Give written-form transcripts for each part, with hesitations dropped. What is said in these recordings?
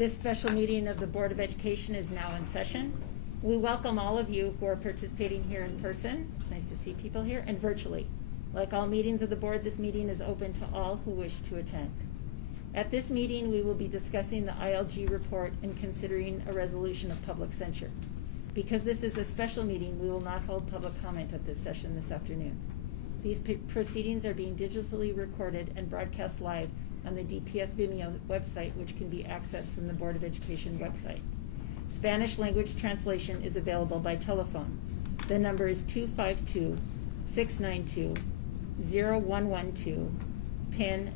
This special meeting of the Board of Education is now in session. We welcome all of you who are participating here in person. It's nice to see people here, and virtually. Like all meetings of the board, this meeting is open to all who wish to attend. At this meeting, we will be discussing the ILG report and considering a resolution of public censure. Because this is a special meeting, we will not hold public comment at this session this afternoon. These proceedings are being digitally recorded and broadcast live on the DPS Vimeo website, which can be accessed from the Board of Education website. Spanish language translation is available by telephone. The number is 252-692-0112, PIN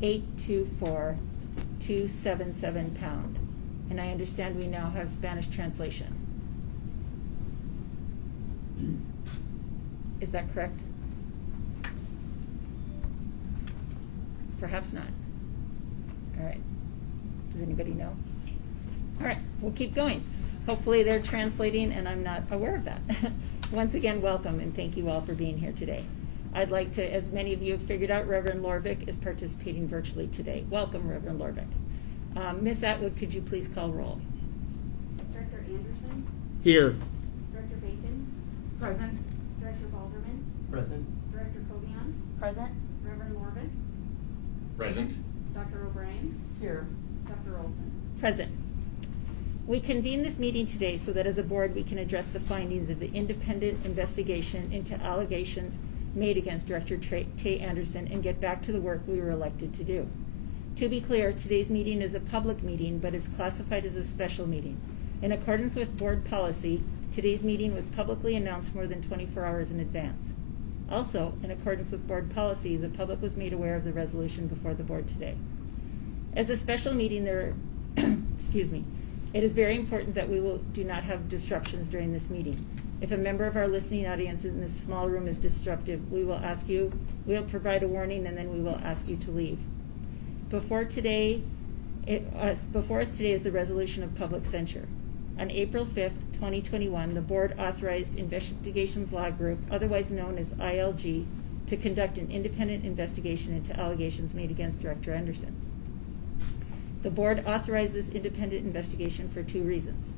264-824-277#. And I understand we now have Spanish translation. Is that correct? Perhaps not. All right. Does anybody know? All right, we'll keep going. Hopefully they're translating and I'm not aware of that. Once again, welcome and thank you all for being here today. I'd like to, as many of you have figured out, Reverend Lorvik is participating virtually today. Welcome, Reverend Lorvik. Ms. Atwood, could you please call roll? Director Anderson? Here. Director Bacon? Present. Director Balderman? Present. Director Kovian? Present. Reverend Lorvik? Present. Dr. O'Brien? Here. Dr. Olson? Present. We convene this meeting today so that as a board we can address the findings of the independent investigation into allegations made against Director Tay Anderson and get back to the work we were elected to do. To be clear, today's meeting is a public meeting, but is classified as a special meeting. In accordance with board policy, today's meeting was publicly announced more than 24 hours in advance. Also, in accordance with board policy, the public was made aware of the resolution before the board today. As a special meeting, excuse me, it is very important that we do not have disruptions during this meeting. If a member of our listening audience in this small room is disruptive, we'll provide a warning and then we will ask you to leave. Before us today is the resolution of public censure. On April 5th, 2021, the board authorized Investigations Law Group, otherwise known as ILG, to conduct an independent investigation into allegations made against Director Anderson. The board authorized this independent investigation for two reasons.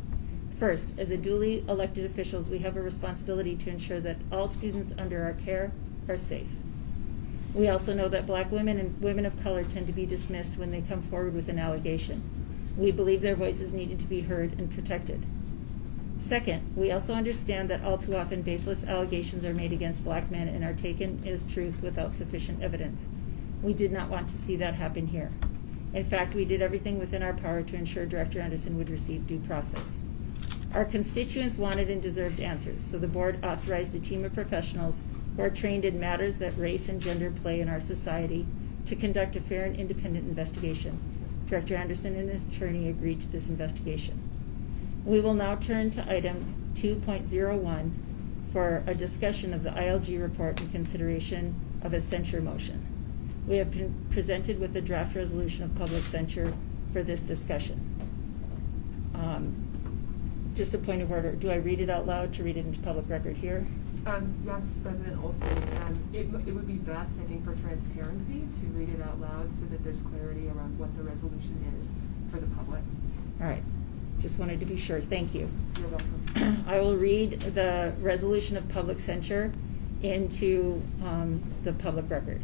First, as a duly elected officials, we have a responsibility to ensure that all students under our care are safe. We also know that Black women and women of color tend to be dismissed when they come forward with an allegation. We believe their voices needed to be heard and protected. Second, we also understand that all too often baseless allegations are made against Black men and are taken as truth without sufficient evidence. We did not want to see that happen here. In fact, we did everything within our power to ensure Director Anderson would receive due process. Our constituents wanted and deserved answers, so the board authorized a team of professionals who are trained in matters that race and gender play in our society to conduct a fair and independent investigation. Director Anderson and his attorney agreed to this investigation. We will now turn to item 2.01 for a discussion of the ILG report and consideration of a censure motion. We have been presented with a draft resolution of public censure for this discussion. Just a point of order, do I read it out loud to read it into public record here? Yes, President Olson. It would be best, I think, for transparency to read it out loud so that there's clarity around what the resolution is for the public. All right, just wanted to be sure, thank you. You're welcome. I will read the resolution of public censure into the public record.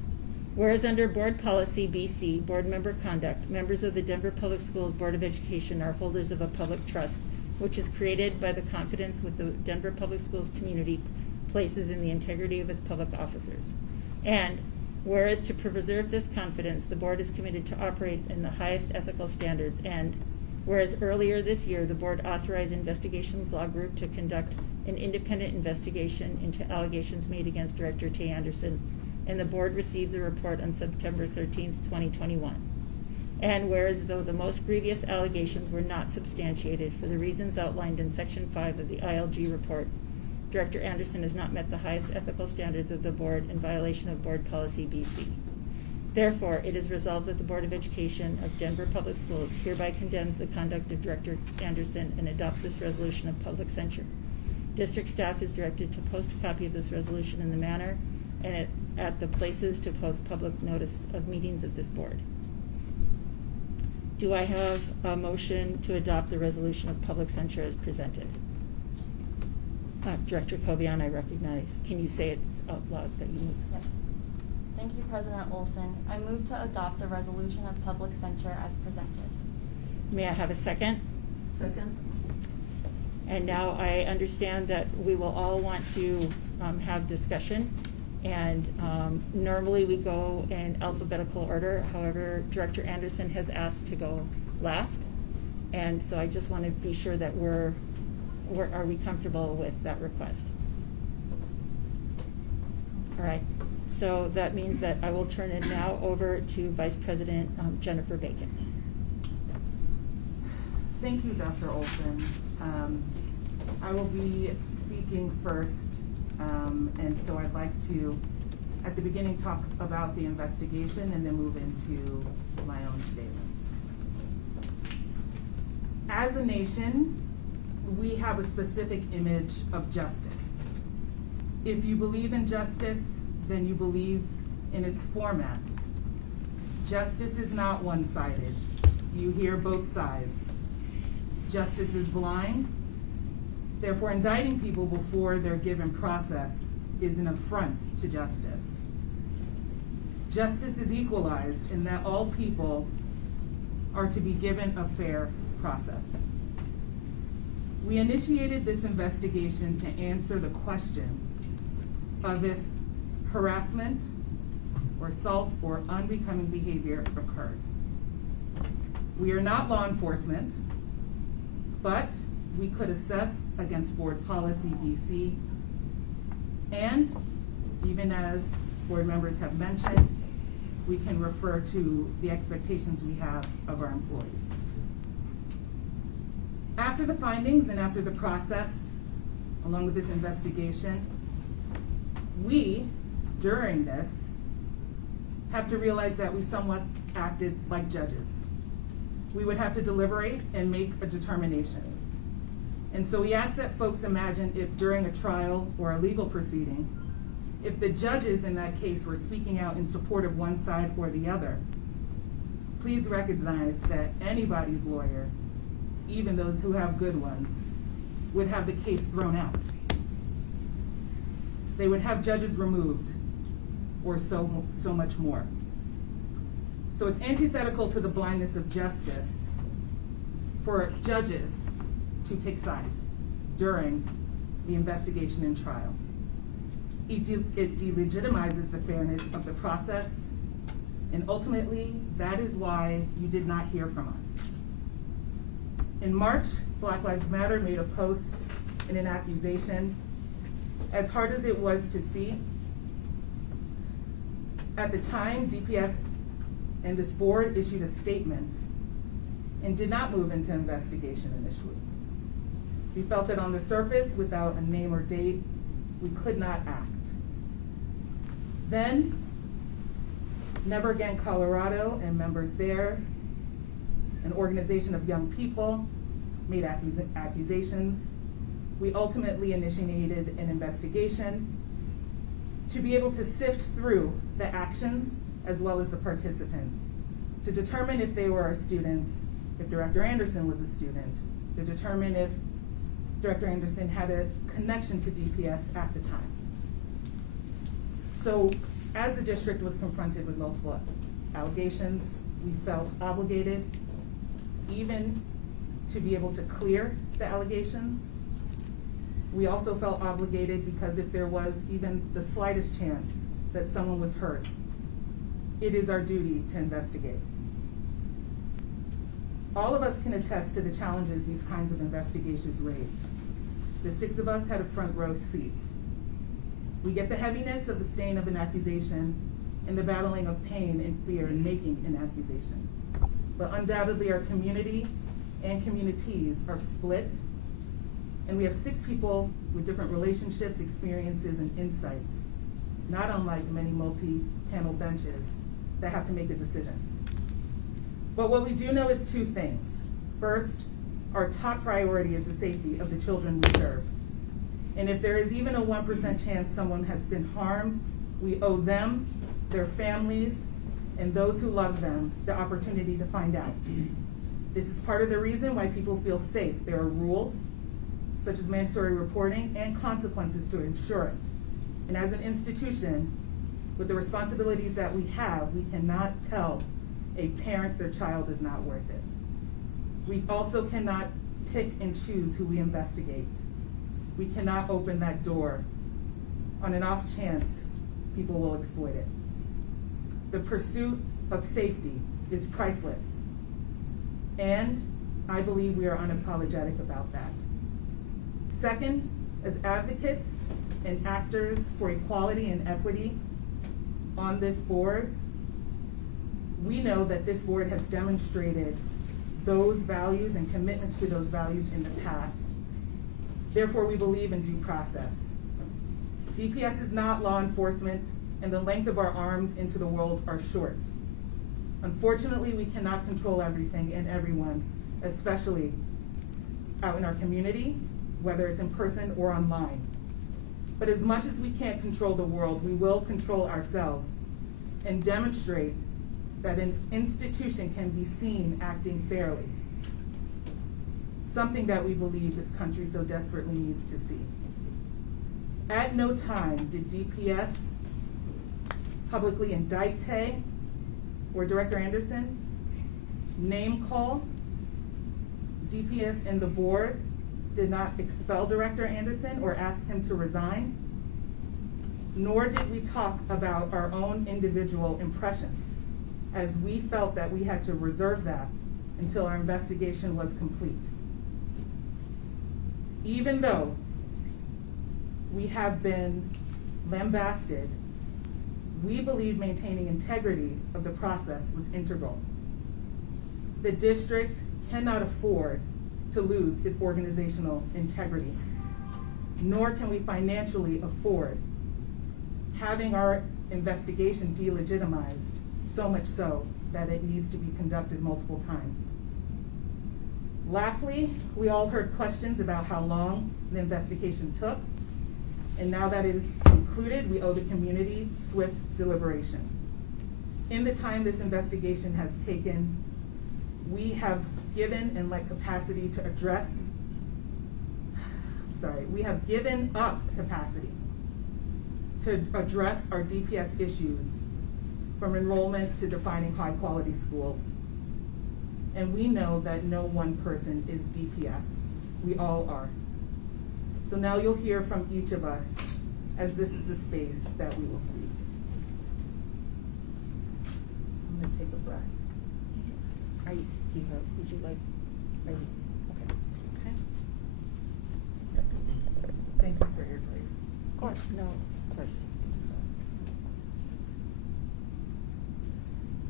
Whereas under Board Policy BC, Board Member Conduct, members of the Denver Public Schools Board of Education are holders of a public trust, which is created by the confidence with the Denver Public Schools community places in the integrity of its public officers. And whereas to preserve this confidence, the board is committed to operate in the highest ethical standards. And whereas earlier this year, the board authorized Investigations Law Group to conduct an independent investigation into allegations made against Director Tay Anderson, and the board received the report on September 13th, 2021. And whereas though the most grievous allegations were not substantiated for the reasons outlined in Section 5 of the ILG report, Director Anderson has not met the highest ethical standards of the board in violation of Board Policy BC. Therefore, it is resolved that the Board of Education of Denver Public Schools hereby condemns the conduct of Director Anderson and adopts this resolution of public censure. District staff is directed to post a copy of this resolution in the manner and at the places to post public notice of meetings of this board. Do I have a motion to adopt the resolution of public censure as presented? Director Kovian, I recognize. Can you say it out loud that you move? Yep. Thank you, President Olson. I move to adopt the resolution of public censure as presented. May I have a second? Second. And now I understand that we will all want to have discussion. And normally we go in alphabetical order. However, Director Anderson has asked to go last. And so I just want to be sure that are we comfortable with that request? All right. So that means that I will turn it now over to Vice President Jennifer Bacon. Thank you, Dr. Olson. I will be speaking first, and so I'd like to, at the beginning, talk about the investigation and then move into my own statements. As a nation, we have a specific image of justice. If you believe in justice, then you believe in its format. Justice is not one-sided. You hear both sides. Justice is blind. Therefore, indicting people before they're given process is an affront to justice. Justice is equalized in that all people are to be given a fair process. We initiated this investigation to answer the question of if harassment or assault or unbecoming behavior occurred. We are not law enforcement, but we could assess against Board Policy BC, and even as board members have mentioned, we can refer to the expectations we have of our employees. After the findings and after the process, along with this investigation, we, during this, have to realize that we somewhat acted like judges. We would have to deliberate and make a determination. And so we ask that folks imagine if during a trial or a legal proceeding, if the judges in that case were speaking out in support of one side or the other, please recognize that anybody's lawyer, even those who have good ones, would have the case thrown out. They would have judges removed, or so much more. So it's antithetical to the blindness of justice for judges to pick sides during the investigation and trial. It delegitimizes the fairness of the process, and ultimately, that is why you did not hear from us. In March, Black Lives Matter made a post and an accusation. As hard as it was to see, at the time, DPS and this board issued a statement and did not move into investigation initially. We felt that on the surface, without a name or date, we could not act. Then, Never Again Colorado and members there, an organization of young people, made accusations. We ultimately initiated an investigation to be able to sift through the actions as well as the participants, to determine if they were our students, if Director Anderson was a student, to determine if Director Anderson had a connection to DPS at the time. So, as the district was confronted with multiple allegations, we felt obligated even to be able to clear the allegations. We also felt obligated because if there was even the slightest chance that someone was hurt, it is our duty to investigate. All of us can attest to the challenges these kinds of investigations raise. The 6 of us had a front row seats. We get the heaviness of the stain of an accusation and the battling of pain and fear in making an accusation. But undoubtedly our community and communities are split, and we have 6 people with different relationships, experiences, and insights, not unlike many multi-panel benches that have to make a decision. But what we do know is 2 things. First, our top priority is the safety of the children we serve. And if there is even a 1% chance someone has been harmed, we owe them, their families, and those who love them the opportunity to find out. This is part of the reason why people feel safe. There are rules, such as mandatory reporting, and consequences to ensure it. And as an institution, with the responsibilities that we have, we cannot tell a parent their child is not worth it. We also cannot pick and choose who we investigate. We cannot open that door on an off chance people will exploit it. The pursuit of safety is priceless, and I believe we are unapologetic about that. Second, as advocates and actors for equality and equity on this board, we know that this board has demonstrated those values and commitments to those values in the past. Therefore, we believe in due process. DPS is not law enforcement, and the length of our arms into the world are short. Unfortunately, we cannot control everything and everyone, especially out in our community, whether it's in person or online. But as much as we can't control the world, we will control ourselves and demonstrate that an institution can be seen acting fairly, something that we believe this country so desperately needs to see. At no time did DPS publicly indict Tay or Director Anderson, name call. DPS and the board did not expel Director Anderson or ask him to resign, nor did we talk about our own individual impressions, as we felt that we had to reserve that until our investigation was complete. Even though we have been lambasted, we believe maintaining integrity of the process was integral. The district cannot afford to lose its organizational integrity, nor can we financially afford having our investigation delegitimized, so much so that it needs to be conducted multiple times. Lastly, we all heard questions about how long the investigation took, and now that it is concluded, we owe the community swift deliberation. In the time this investigation has taken, we have given and let capacity to address, we have given up capacity to address our DPS issues, from enrollment to defining high quality schools. And we know that no one person is DPS. We all are. So now you'll hear from each of us, as this is the space that we will speak. I'm gonna take a breath. Would you like, okay. Okay. Thank you for your grace. Of course, no, of course.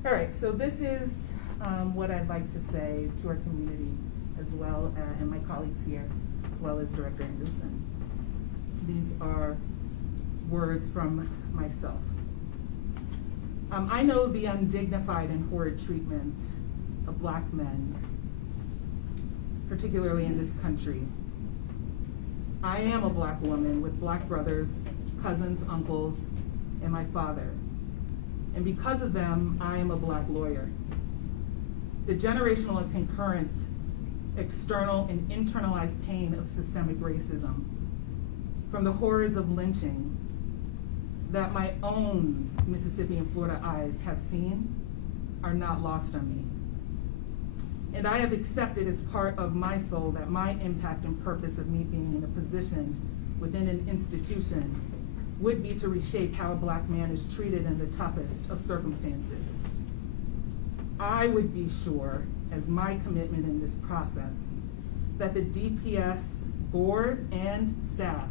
All right, so this is what I'd like to say to our community as well, and my colleagues here, as well as Director Anderson. These are words from myself. I know the undignified and horrid treatment of Black men, particularly in this country. I am a Black woman with Black brothers, cousins, uncles, and my father. And because of them, I am a Black lawyer. The generational and concurrent external and internalized pain of systemic racism, from the horrors of lynching that my own Mississippi and Florida eyes have seen, are not lost on me. And I have accepted as part of my soul that my impact and purpose of me being in a position within an institution would be to reshape how a Black man is treated in the toughest of circumstances. I would be sure, as my commitment in this process, that the DPS board and staff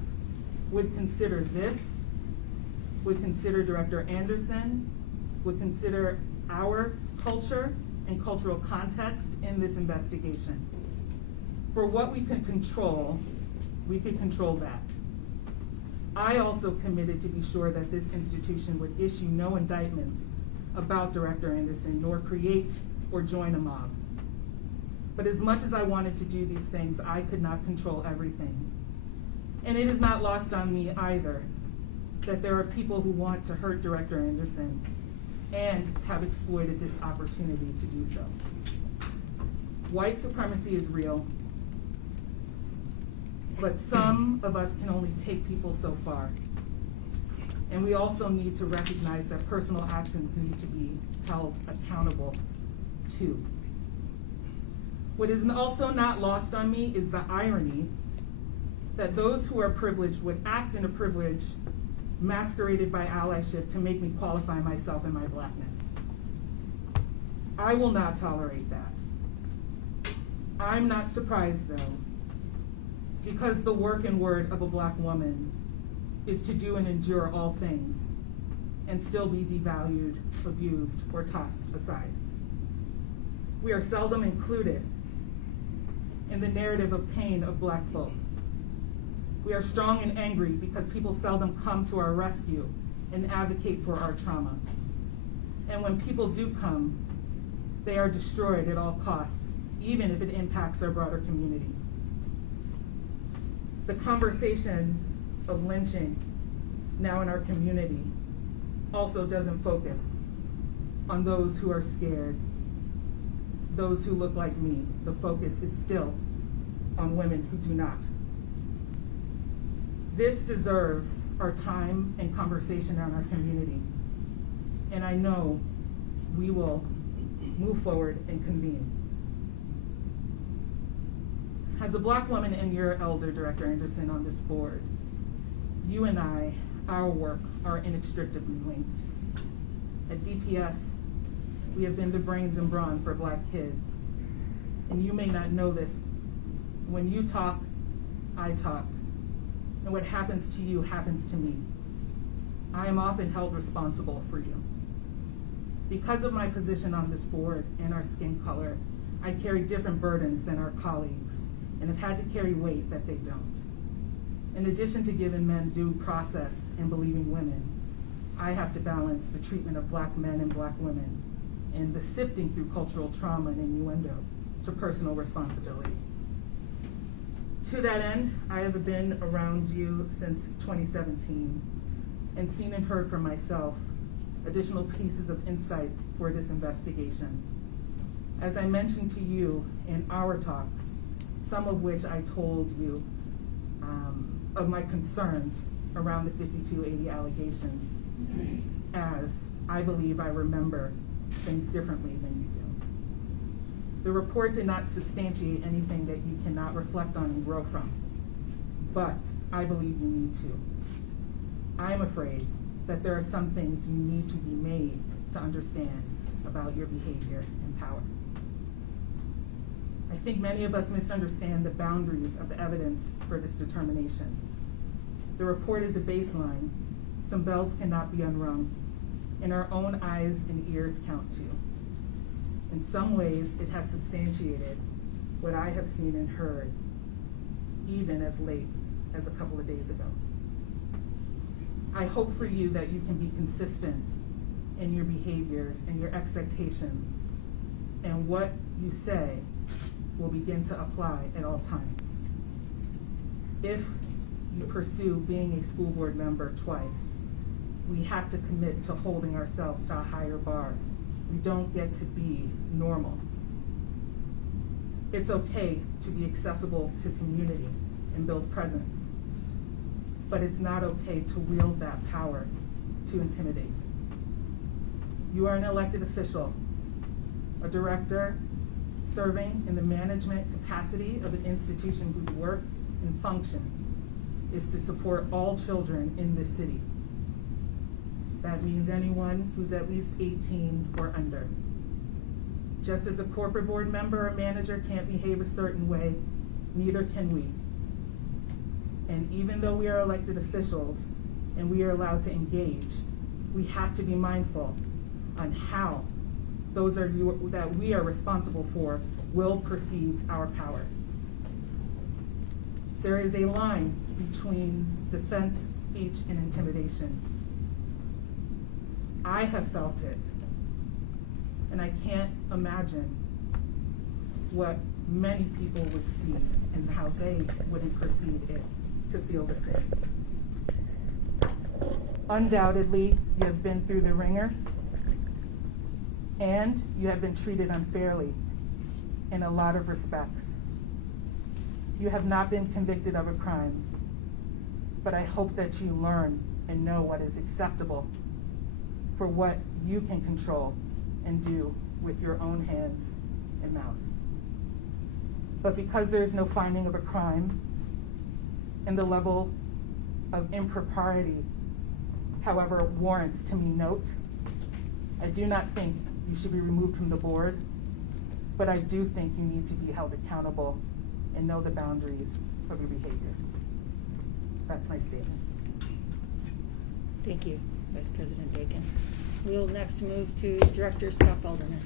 would consider this, would consider Director Anderson, would consider our culture and cultural context in this investigation. For what we could control, we could control that. I also committed to be sure that this institution would issue no indictments about Director Anderson, nor create or join a mob. But as much as I wanted to do these things, I could not control everything. And it is not lost on me either that there are people who want to hurt Director Anderson and have exploited this opportunity to do so. White supremacy is real, but some of us can only take people so far. And we also need to recognize that personal actions need to be held accountable too. What is also not lost on me is the irony that those who are privileged would act in a privilege masqueraded by allyship to make me qualify myself and my blackness. I will not tolerate that. I'm not surprised though, because the work and word of a Black woman is to do and endure all things and still be devalued, abused, or tossed aside. We are seldom included in the narrative of pain of Black folk. We are strong and angry because people seldom come to our rescue and advocate for our trauma. And when people do come, they are destroyed at all costs, even if it impacts our broader community. The conversation of lynching now in our community also doesn't focus on those who are scared, those who look like me. The focus is still on women who do not. This deserves our time and conversation in our community. And I know we will move forward and convene. As a Black woman and your elder, Director Anderson, on this board, you and I, our work are inextricably linked. At DPS, we have been the brains and brawn for Black kids. And you may not know this. When you talk, I talk. And what happens to you happens to me. I am often held responsible for you. Because of my position on this board and our skin color, I carry different burdens than our colleagues and have had to carry weight that they don't. In addition to giving men due process and believing women, I have to balance the treatment of Black men and Black women and the sifting through cultural trauma and innuendo to personal responsibility. To that end, I have been around you since 2017 and seen and heard from myself additional pieces of insight for this investigation. As I mentioned to you in our talks, some of which I told you of my concerns around the 5280 allegations, as I believe I remember things differently than you do. The report did not substantiate anything that you cannot reflect on and grow from, but I believe you need to. I am afraid that there are some things you need to be made to understand about your behavior and power. I think many of us misunderstand the boundaries of the evidence for this determination. The report is a baseline. Some bells cannot be unrung, and our own eyes and ears count too. In some ways, it has substantiated what I have seen and heard, even as late as a couple of days ago. I hope for you that you can be consistent in your behaviors and your expectations, and what you say will begin to apply at all times. If you pursue being a school board member twice, we have to commit to holding ourselves to a higher bar. We don't get to be normal. It's okay to be accessible to community and build presence, but it's not okay to wield that power to intimidate. You are an elected official, a director serving in the management capacity of an institution whose work and function is to support all children in this city. That means anyone who's at least 18 or under. Just as a corporate board member or manager can't behave a certain way, neither can we. And even though we are elected officials and we are allowed to engage, we have to be mindful on how those that we are responsible for will perceive our power. There is a line between defense, speech, and intimidation. I have felt it, and I can't imagine what many people would see and how they wouldn't perceive it to feel the same. Undoubtedly, you have been through the ringer, And you have been treated unfairly in a lot of respects. You have not been convicted of a crime, but I hope that you learn and know what is acceptable for what you can control and do with your own hands and mouth. But because there is no finding of a crime and the level of impropriety, however, warrants to me note, I do not think you should be removed from the board, but I do think you need to be held accountable and know the boundaries of your behavior. That's my statement. Thank you, Vice President Bacon. We'll next move to Director Scott Balderman.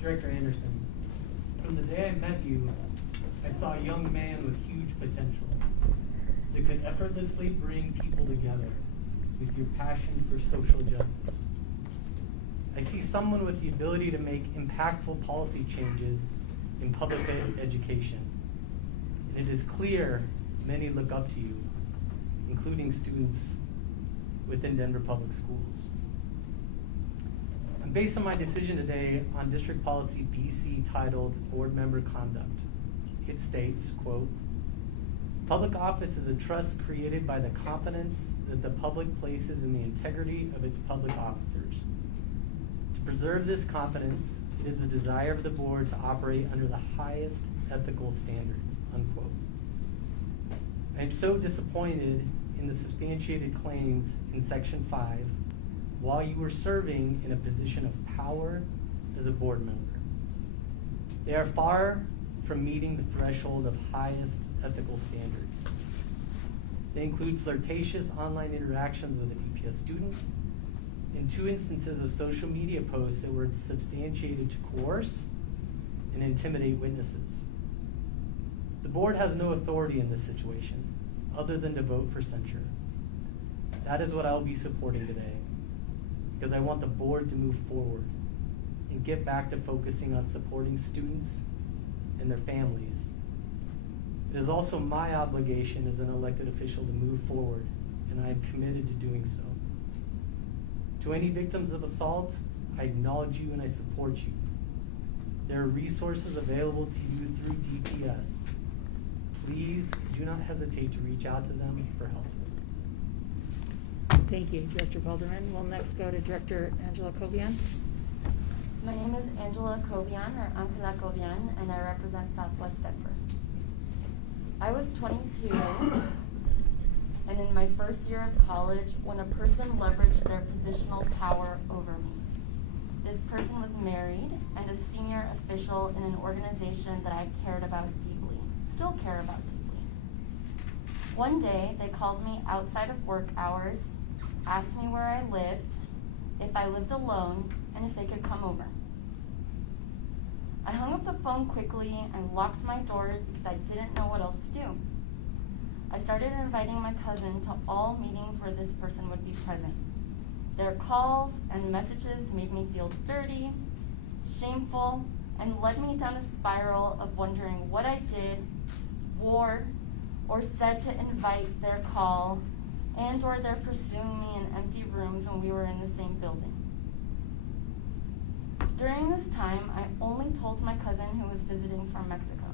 Director Anderson, from the day I met you, I saw a young man with huge potential that could effortlessly bring people together with your passion for social justice. I see someone with the ability to make impactful policy changes in public education. And it is clear many look up to you, including students within Denver Public Schools. And based on my decision today on District Policy BC titled Board Member Conduct, it states, quote, "Public office is a trust created by the confidence that the public places in the integrity of its public officers. To preserve this confidence, it is the desire of the board to operate under the highest ethical standards," unquote. I am so disappointed in the substantiated claims in Section 5 while you were serving in a position of power as a board member. They are far from meeting the threshold of highest ethical standards. They include flirtatious online interactions with a DPS student and 2 instances of social media posts that were substantiated to coerce and intimidate witnesses. The board has no authority in this situation other than to vote for censure. That is what I will be supporting today, because I want the board to move forward and get back to focusing on supporting students and their families. It is also my obligation as an elected official to move forward, and I am committed to doing so. To any victims of assault, I acknowledge you and I support you. There are resources available to you through DPS. Please do not hesitate to reach out to them for help. Thank you, Director Balderman. We'll next go to Director Angela Kovian. My name is Angela Kovian, or Ankala Kovian, and I represent Southwest Denver. I was 22, and in my first year of college, when a person leveraged their positional power over me. This person was married and a senior official in an organization that I cared about deeply, still care about deeply. One day, they called me outside of work hours, asked me where I lived, if I lived alone, and if they could come over. I hung up the phone quickly and locked my doors because I didn't know what else to do. I started inviting my cousin to all meetings where this person would be present. Their calls and messages made me feel dirty, shameful, and led me down a spiral of wondering what I did, wore, or said to invite their call and or their pursuing me in empty rooms when we were in the same building. During this time, I only told my cousin who was visiting from Mexico.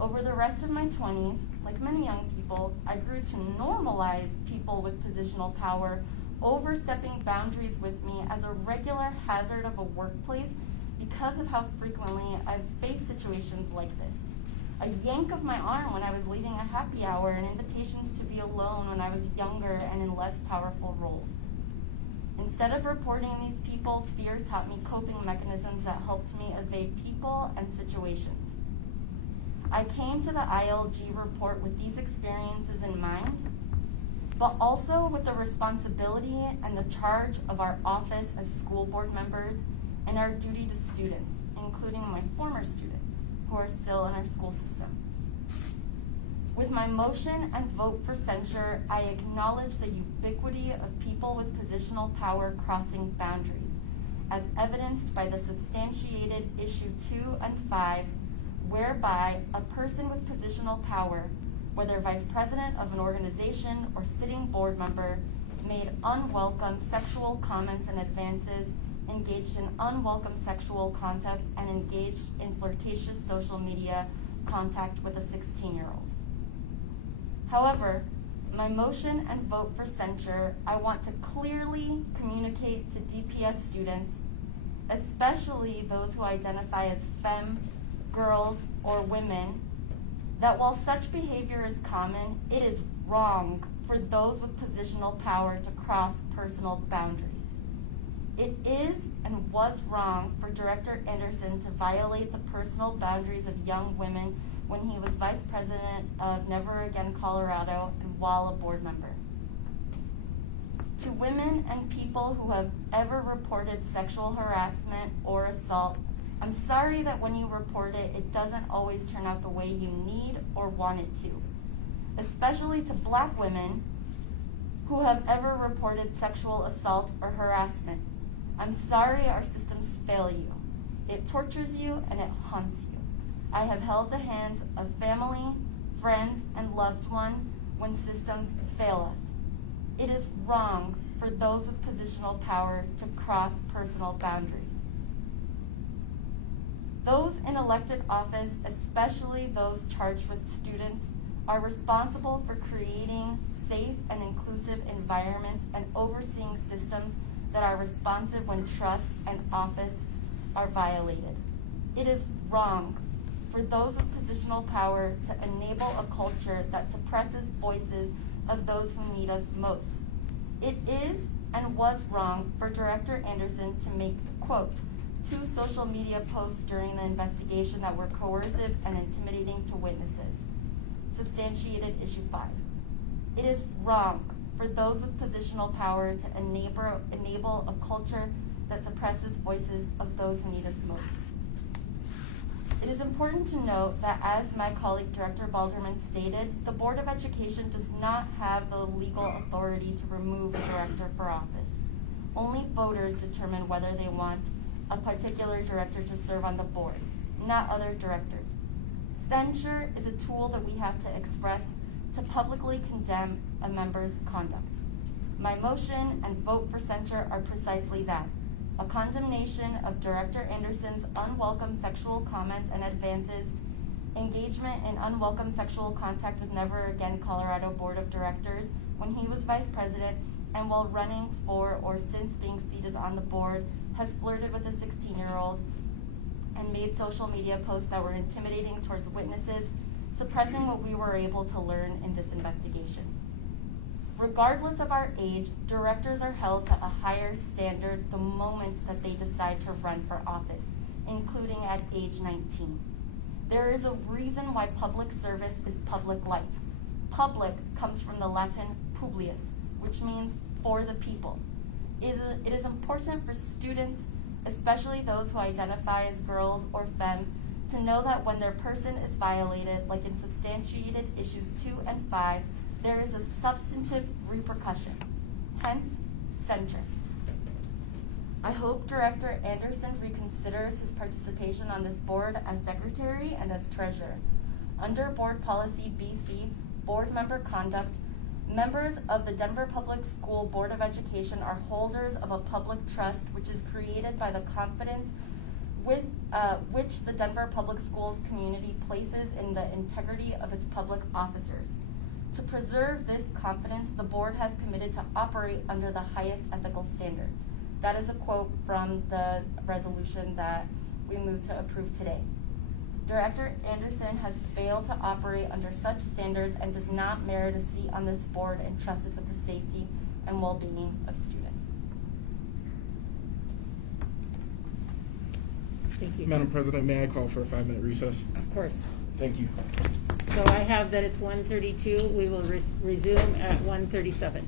Over the rest of my 20s, like many young people, I grew to normalize people with positional power overstepping boundaries with me as a regular hazard of a workplace because of how frequently I've faced situations like this. A yank of my arm when I was leaving a happy hour and invitations to be alone when I was younger and in less powerful roles. Instead of reporting these people, fear taught me coping mechanisms that helped me evade people and situations. I came to the ILG report with these experiences in mind, but also with the responsibility and the charge of our office as school board members and our duty to students, including my former students who are still in our school system. With my motion and vote for censure, I acknowledge the ubiquity of people with positional power crossing boundaries, as evidenced by the substantiated issue 2 and 5, whereby a person with positional power, whether vice president of an organization or sitting board member, made unwelcome sexual comments and advances, engaged in unwelcome sexual contact, and engaged in flirtatious social media contact with a 16-year-old. However, my motion and vote for censure, I want to clearly communicate to DPS students, especially those who identify as femme, girls, or women, that while such behavior is common, it is wrong for those with positional power to cross personal boundaries. It is and was wrong for Director Anderson to violate the personal boundaries of young women when he was vice president of Never Again Colorado and while a board member. To women and people who have ever reported sexual harassment or assault, I'm sorry that when you report it, it doesn't always turn out the way you need or want it to. Especially to Black women who have ever reported sexual assault or harassment. I'm sorry our systems fail you. It tortures you and it haunts you. I have held the hands of family, friends, and loved ones when systems fail us. It is wrong for those with positional power to cross personal boundaries. Those in elected office, especially those charged with students, are responsible for creating safe and inclusive environments and overseeing systems that are responsive when trust and office are violated. It is wrong for those with positional power to enable a culture that suppresses voices of those who need us most. It is and was wrong for Director Anderson to make, quote, 2 social media posts during the investigation that were coercive and intimidating to witnesses. Substantiated issue 5. It is wrong for those with positional power to enable a culture that suppresses voices of those who need us most. It is important to note that, as my colleague Director Balderman stated, the Board of Education does not have the legal authority to remove a director for office. Only voters determine whether they want a particular director to serve on the board, not other directors. Censure is a tool that we have to express to publicly condemn a member's conduct. My motion and vote for censure are precisely that, a condemnation of Director Anderson's unwelcome sexual comments and advances, engagement in unwelcome sexual contact with Never Again Colorado Board of Directors when he was vice president, and while running for or since being seated on the board, has flirted with a 16-year-old and made social media posts that were intimidating towards witnesses, suppressing what we were able to learn in this investigation. Regardless of our age, directors are held to a higher standard the moment that they decide to run for office, including at age 19. There is a reason why public service is public life. Public comes from the Latin publius, which means for the people. It is important for students, especially those who identify as girls or femme, to know that when their person is violated, like in substantiated issues 2 and 5, there is a substantive repercussion, hence censure. I hope Director Anderson reconsiders his participation on this board as secretary and as treasurer. Under Board Policy BC, Board Member Conduct, members of the Denver Public School Board of Education are holders of a public trust which is created by the confidence with which the Denver Public Schools community places in the integrity of its public officers. To preserve this confidence, the board has committed to operate under the highest ethical standards. That is a quote from the resolution that we moved to approve today. Director Anderson has failed to operate under such standards and does not merit a seat on this board entrusted with the safety and well-being of students. Thank you. Madam President, may I call for a 5-minute recess? Of course. Thank you. So I have that it's 1:32. We will resume at 1:37.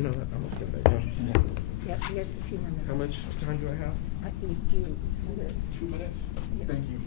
You know what? I'm gonna step back down. Yep, you have a few more minutes. How much time do I have? We do. 2 minutes? Yeah. Thank you.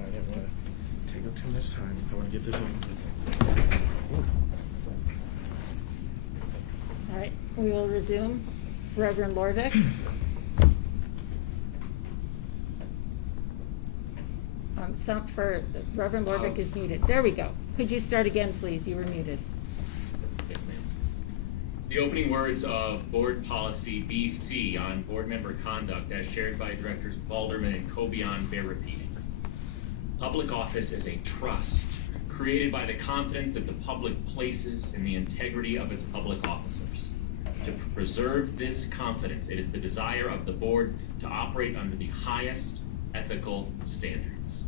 I didn't want to take up too much time. I want to get this on. All right, we will resume. Reverend Lorvik. Reverend Lorvik is muted. There we go. Could you start again, please? You were muted. Yes, ma'am. The opening words of Board Policy BC on board member conduct as shared by Directors Balderman and Kovian bear repeating. Public office is a trust created by the confidence that the public places in the integrity of its public officers. To preserve this confidence, it is the desire of the board to operate under the highest ethical standards.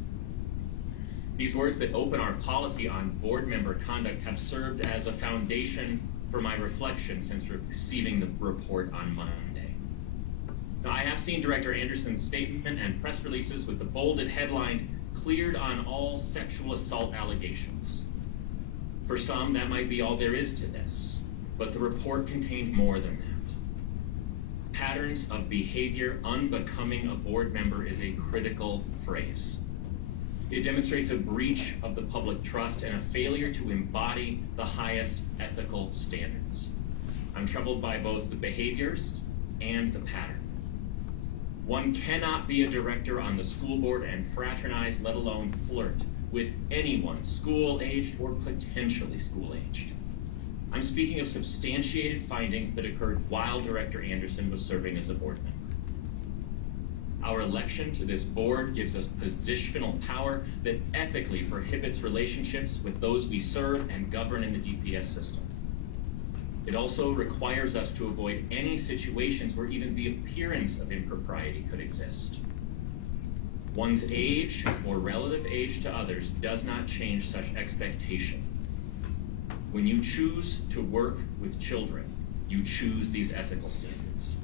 These words that open our policy on board member conduct have served as a foundation for my reflection since receiving the report on Monday. Now, I have seen Director Anderson's statement and press releases with the bolded headline, "Cleared on all sexual assault allegations." For some, that might be all there is to this, but the report contained more than that. Patterns of behavior unbecoming a board member is a critical phrase. It demonstrates a breach of the public trust and a failure to embody the highest ethical standards. I'm troubled by both the behaviors and the pattern. One cannot be a director on the school board and fraternize, let alone flirt, with anyone school-aged or potentially school-aged. I'm speaking of substantiated findings that occurred while Director Anderson was serving as a board member. Our election to this board gives us positional power that ethically prohibits relationships with those we serve and govern in the DPS system. It also requires us to avoid any situations where even the appearance of impropriety could exist. One's age or relative age to others does not change such expectation. When you choose to work with children, you choose these ethical standards.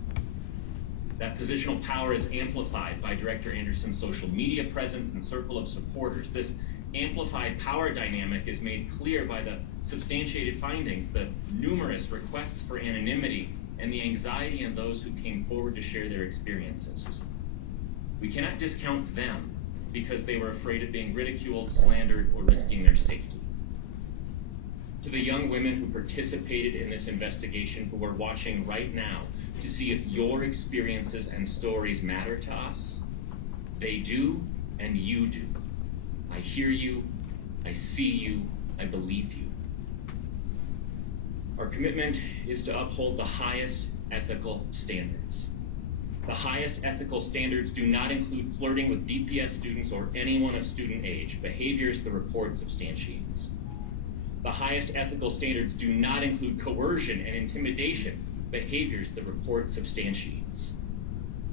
That positional power is amplified by Director Anderson's social media presence and circle of supporters. This amplified power dynamic is made clear by the substantiated findings, the numerous requests for anonymity, and the anxiety in those who came forward to share their experiences. We cannot discount them because they were afraid of being ridiculed, slandered, or risking their safety. To the young women who participated in this investigation, who are watching right now to see if your experiences and stories matter to us, they do, and you do. I hear you, I see you, I believe you. Our commitment is to uphold the highest ethical standards. The highest ethical standards do not include flirting with DPS students or anyone of student age, behaviors the report substantiates. The highest ethical standards do not include coercion and intimidation, behaviors the report substantiates.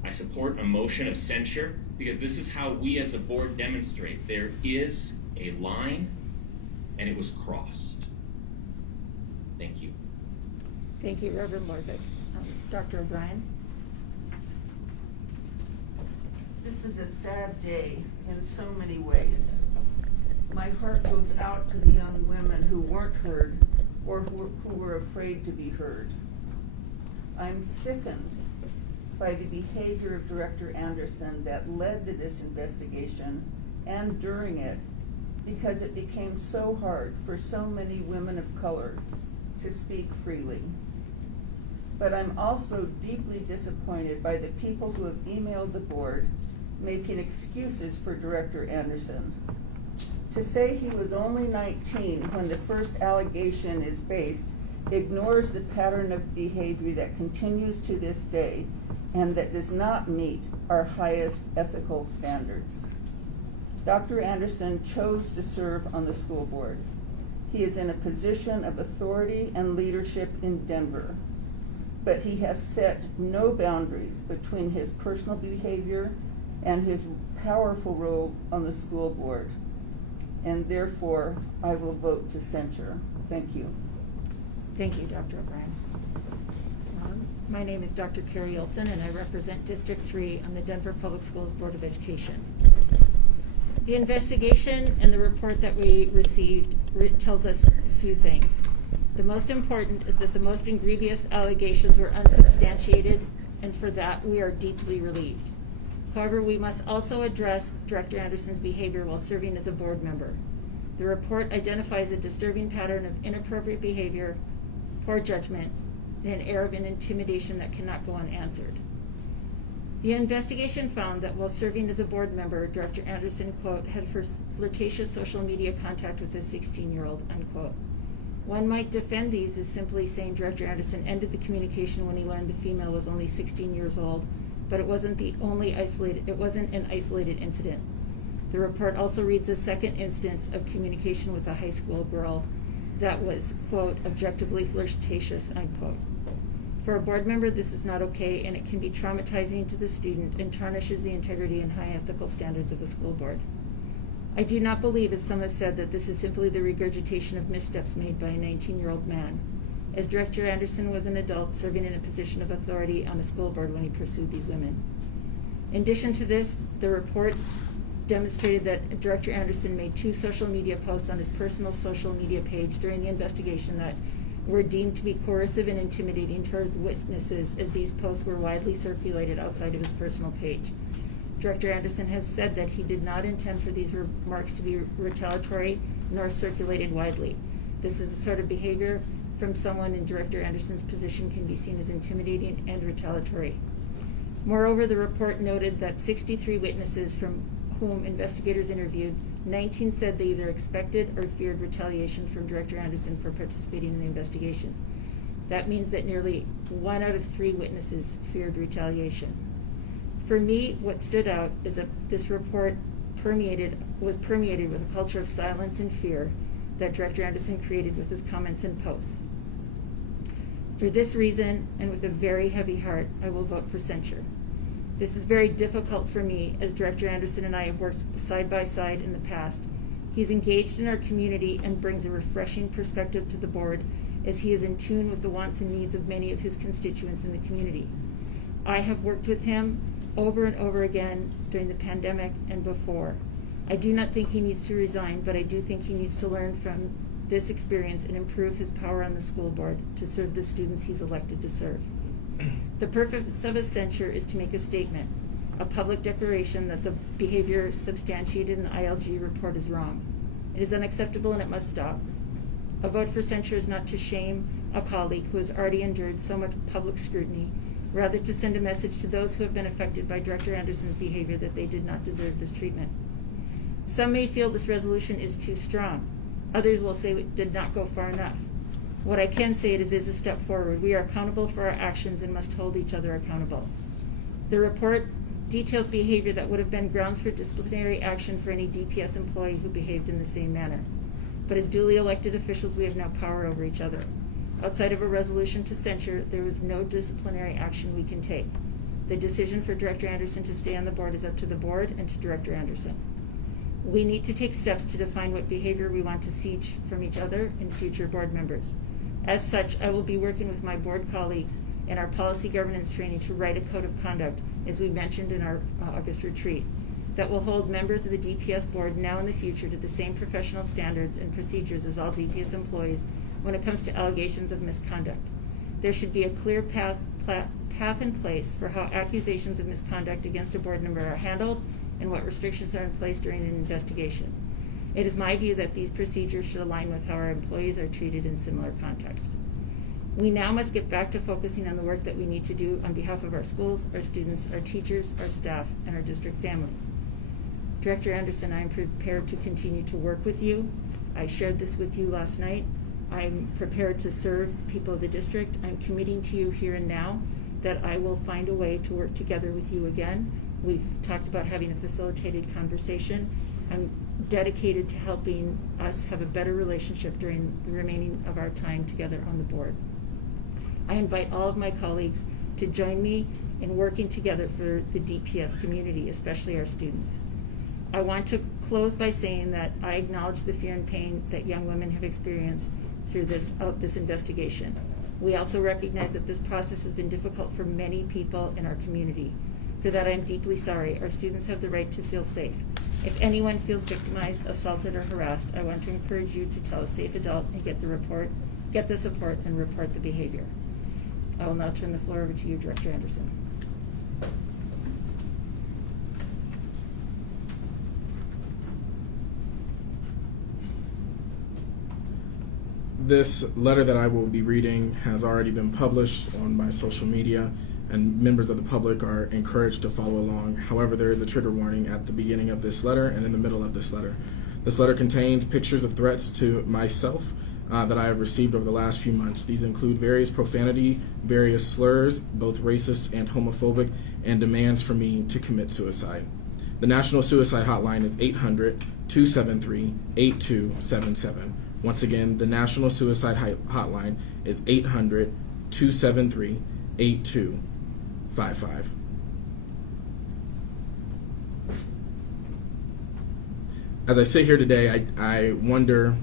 I support a motion of censure because this is how we as a board demonstrate there is a line and it was crossed. Thank you. Thank you, Reverend Lorvik. Dr. O'Brien? This is a sad day in so many ways. my heart goes out to the young women who weren't heard or who were afraid to be heard. I'm sickened by the behavior of Director Anderson that led to this investigation and during it, because it became so hard for so many women of color to speak freely. But I'm also deeply disappointed by the people who have emailed the board making excuses for Director Anderson. To say he was only 19 when the first allegation is based ignores the pattern of behavior that continues to this day and that does not meet our highest ethical standards. Dr. Anderson chose to serve on the school board. He is in a position of authority and leadership in Denver, but he has set no boundaries between his personal behavior and his powerful role on the school board. And therefore, I will vote to censure. Thank you. Thank you, Dr. O'Brien. My name is Dr. Carrie Olson, and I represent District 3 on the Denver Public Schools Board of Education. The investigation and the report that we received tells us a few things. The most important is that the most egregious allegations were unsubstantiated, and for that we are deeply relieved. However, we must also address Director Anderson's behavior while serving as a board member. The report identifies a disturbing pattern of inappropriate behavior, poor judgment, and an air of intimidation that cannot go unanswered. The investigation found that while serving as a board member, Director Anderson, quote, had flirtatious social media contact with a 16-year-old, unquote. One might defend these as simply saying Director Anderson ended the communication when he learned the female was only 16 years old, but it wasn't an isolated incident. The report also reads a second instance of communication with a high school girl that was, quote, objectively flirtatious, unquote. For a board member, this is not okay, and it can be traumatizing to the student and tarnishes the integrity and high ethical standards of a school board. I do not believe, as some have said, that this is simply the regurgitation of missteps made by a 19-year-old man, as Director Anderson was an adult serving in a position of authority on a school board when he pursued these women. In addition to this, the report demonstrated that Director Anderson made 2 social media posts on his personal social media page during the investigation that were deemed to be coercive and intimidating toward witnesses, as these posts were widely circulated outside of his personal page. Director Anderson has said that he did not intend for these remarks to be retaliatory nor circulated widely. This is the sort of behavior from someone in Director Anderson's position can be seen as intimidating and retaliatory. Moreover, the report noted that 63 witnesses from whom investigators interviewed, 19 said they either expected or feared retaliation from Director Anderson for participating in the investigation. That means that nearly 1 out of 3 witnesses feared retaliation. For me, what stood out is that this report was permeated with a culture of silence and fear that Director Anderson created with his comments and posts. For this reason, and with a very heavy heart, I will vote for censure. This is very difficult for me, as Director Anderson and I have worked side by side in the past. He's engaged in our community and brings a refreshing perspective to the board, as he is in tune with the wants and needs of many of his constituents in the community. I have worked with him over and over again during the pandemic and before. I do not think he needs to resign, but I do think he needs to learn from this experience and improve his power on the school board to serve the students he's elected to serve. The purpose of a censure is to make a statement, a public declaration that the behavior substantiated in the ILG report is wrong. It is unacceptable and it must stop. A vote for censure is not to shame a colleague who has already endured so much public scrutiny, rather to send a message to those who have been affected by Director Anderson's behavior that they did not deserve this treatment. Some may feel this resolution is too strong. Others will say it did not go far enough. What I can say is a step forward. We are accountable for our actions and must hold each other accountable. The report details behavior that would have been grounds for disciplinary action for any DPS employee who behaved in the same manner. But as duly elected officials, we have no power over each other. Outside of a resolution to censure, there is no disciplinary action we can take. The decision for Director Anderson to stay on the board is up to the board and to Director Anderson. We need to take steps to define what behavior we want to see from each other and future board members. As such, I will be working with my board colleagues in our policy governance training to write a code of conduct, as we mentioned in our August retreat. that will hold members of the DPS board now and in the future to the same professional standards and procedures as all DPS employees when it comes to allegations of misconduct. There should be a clear path in place for how accusations of misconduct against a board member are handled and what restrictions are in place during an investigation. It is my view that these procedures should align with how our employees are treated in similar contexts. We now must get back to focusing on the work that we need to do on behalf of our schools, our students, our teachers, our staff, and our district families. Director Anderson, I am prepared to continue to work with you. I shared this with you last night. I'm prepared to serve the people of the district. I'm committing to you here and now that I will find a way to work together with you again. We've talked about having a facilitated conversation. I'm dedicated to helping us have a better relationship during the remaining of our time together on the board. I invite all of my colleagues to join me in working together for the DPS community, especially our students. I want to close by saying that I acknowledge the fear and pain that young women have experienced through this investigation. We also recognize that this process has been difficult for many people in our community. For that, I am deeply sorry. Our students have the right to feel safe. If anyone feels victimized, assaulted, or harassed, I want to encourage you to tell a safe adult and get the support and report the behavior. I will now turn the floor over to you, Director Anderson. This letter that I will be reading has already been published on my social media, and members of the public are encouraged to follow along. However, there is a trigger warning at the beginning of this letter and in the middle of this letter. This letter contains pictures of threats to myself that I have received over the last few months. These include various profanity, various slurs, both racist and homophobic, and demands for me to commit suicide. The National Suicide Hotline is 800-273-8277. Once again, the National Suicide Hotline is 800-273-8255. As I sit here today, I wonder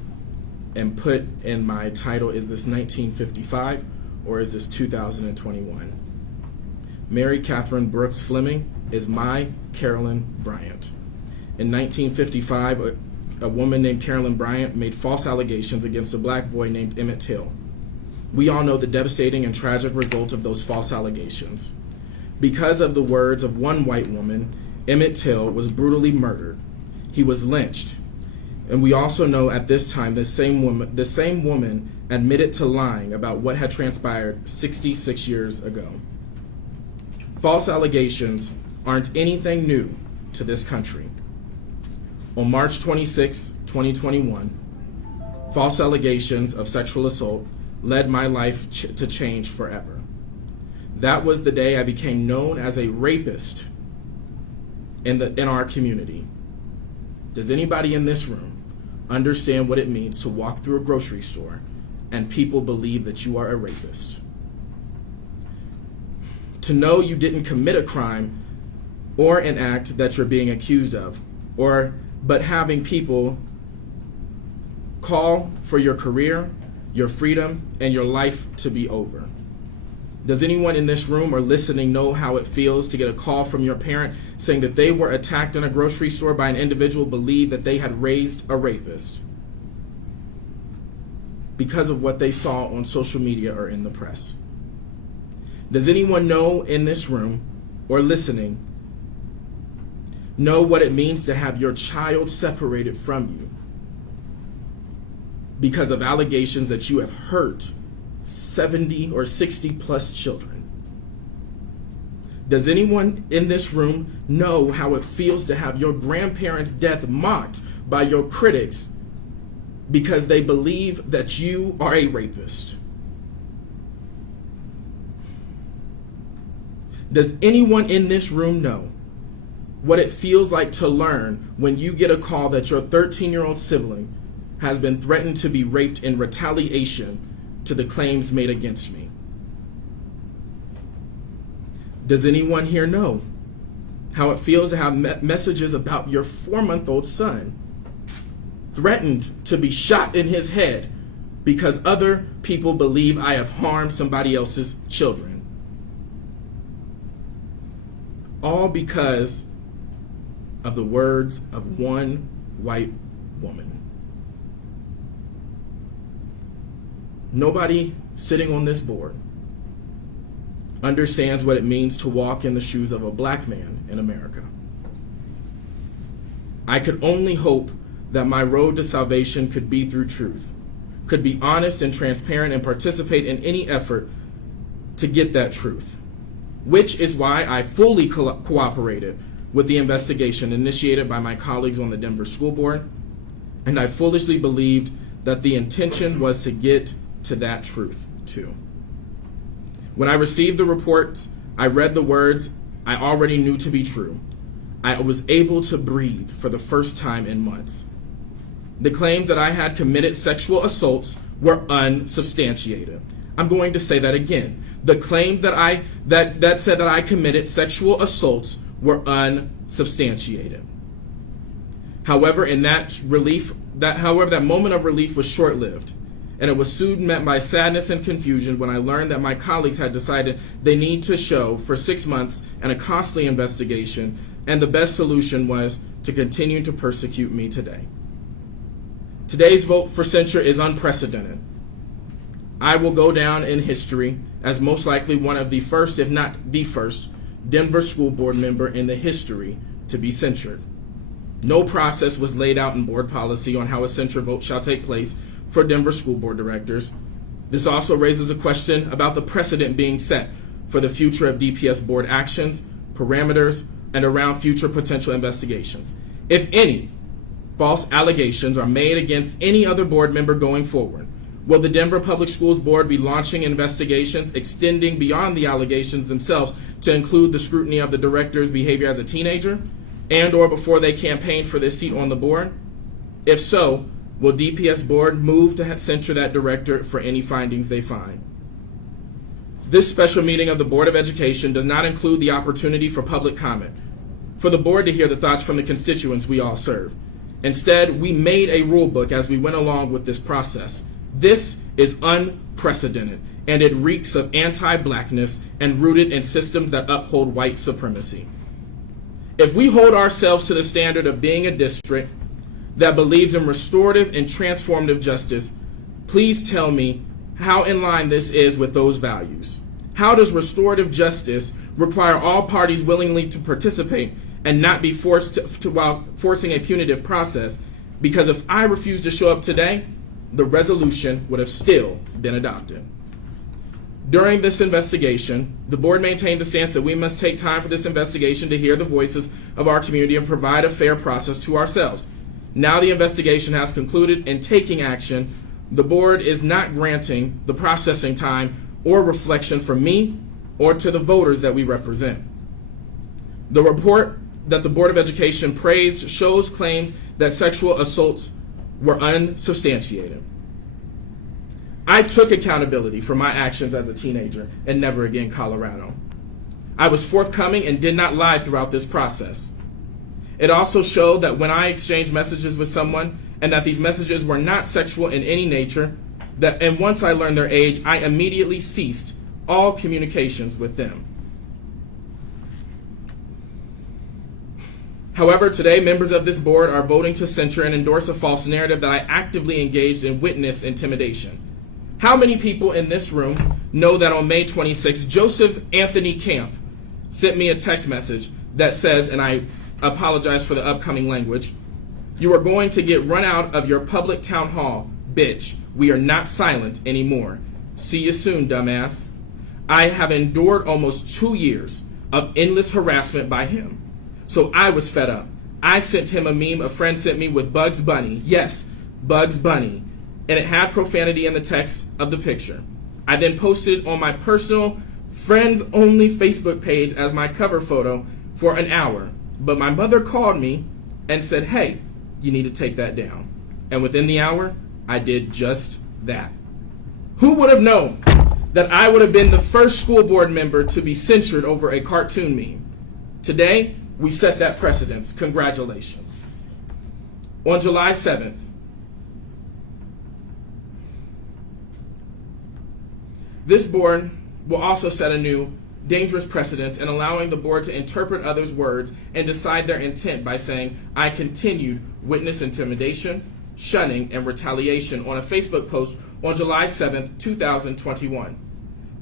and put in my title, is this 1955 or is this 2021? Mary Catherine Brooks Fleming is my Carolyn Bryant. In 1955, a woman named Carolyn Bryant made false allegations against a black boy named Emmett Till. We all know the devastating and tragic result of those false allegations. Because of the words of one white woman, Emmett Till was brutally murdered. He was lynched. And we also know at this time the same woman admitted to lying about what had transpired 66 years ago. False allegations aren't anything new to this country. On March 26, 2021, false allegations of sexual assault led my life to change forever. That was the day I became known as a rapist in our community. Does anybody in this room understand what it means to walk through a grocery store and people believe that you are a rapist? To know you didn't commit a crime or an act that you're being accused of, but having people call for your career, your freedom, and your life to be over. Does anyone in this room or listening know how it feels to get a call from your parent saying that they were attacked in a grocery store by an individual believed that they had raised a rapist because of what they saw on social media or in the press? Does anyone know in this room or listening know what it means to have your child separated from you because of allegations that you have hurt 70 or 60 plus children? Does anyone in this room know how it feels to have your grandparents' death mocked by your critics because they believe that you are a rapist? Does anyone in this room know what it feels like to learn when you get a call that your 13-year-old sibling has been threatened to be raped in retaliation to the claims made against me? Does anyone here know how it feels to have messages about your 4-month-old son threatened to be shot in his head because other people believe I have harmed somebody else's children? All because of the words of one white woman. Nobody sitting on this board understands what it means to walk in the shoes of a black man in America. I could only hope that my road to salvation could be through truth, could be honest and transparent, and participate in any effort to get that truth, which is why I fully cooperated with the investigation initiated by my colleagues on the Denver School Board, and I foolishly believed that the intention was to get to that truth too. When I received the reports, I read the words I already knew to be true. I was able to breathe for the first time in months. The claims that I had committed sexual assaults were unsubstantiated. I'm going to say that again. The claims that said that I committed sexual assaults were unsubstantiated. However, that moment of relief was short-lived, and it was soon met by sadness and confusion when I learned that my colleagues had decided they need to show for 6 months and a costly investigation, and the best solution was to continue to persecute me today. Today's vote for censure is unprecedented. I will go down in history as most likely one of the first, if not the first, Denver School Board member in the history to be censured. No process was laid out in board policy on how a censure vote shall take place for Denver School Board directors. This also raises a question about the precedent being set for the future of DPS board actions, parameters, and around future potential investigations. If any false allegations are made against any other board member going forward, will the Denver Public Schools Board be launching investigations extending beyond the allegations themselves to include the scrutiny of the director's behavior as a teenager and or before they campaigned for this seat on the board? If so, will DPS board move to censure that director for any findings they find? This special meeting of the Board of Education does not include the opportunity for public comment, for the board to hear the thoughts from the constituents we all serve. Instead, we made a rule book as we went along with this process. This is unprecedented, and it reeks of anti-blackness and rooted in systems that uphold white supremacy. If we hold ourselves to the standard of being a district that believes in restorative and transformative justice, please tell me how in line this is with those values. How does restorative justice require all parties willingly to participate and not be forced while forcing a punitive process? Because if I refuse to show up today, the resolution would have still been adopted. During this investigation, the board maintained the stance that we must take time for this investigation to hear the voices of our community and provide a fair process to ourselves. Now the investigation has concluded and taking action, the board is not granting the processing time or reflection for me or to the voters that we represent. The report that the Board of Education praised shows claims that sexual assaults were unsubstantiated. I took accountability for my actions as a teenager in Never Again, Colorado. I was forthcoming and did not lie throughout this process. It also showed that when I exchanged messages with someone and that these messages were not sexual in any nature, and once I learned their age, I immediately ceased all communications with them. However, today, members of this board are voting to censure and endorse a false narrative that I actively engaged in witness intimidation. How many people in this room know that on May 26, Joseph Anthony Camp sent me a text message that says, and I apologize for the upcoming language, "You are going to get run out of your public town hall, bitch. We are not silent anymore. See you soon, dumbass." I have endured almost 2 years of endless harassment by him. So I was fed up. I sent him a meme a friend sent me with Bugs Bunny. Yes, Bugs Bunny. And it had profanity in the text of the picture. I then posted it on my personal friends-only Facebook page as my cover photo for an hour. But my mother called me and said, "Hey, you need to take that down." And within the hour, I did just that. Who would have known that I would have been the first school board member to be censured over a cartoon meme? Today, we set that precedence. Congratulations. On July 7th, this board will also set a new dangerous precedents and allowing the board to interpret others' words and decide their intent by saying, I continued witness intimidation, shunning, and retaliation on a Facebook post on July 7th, 2021.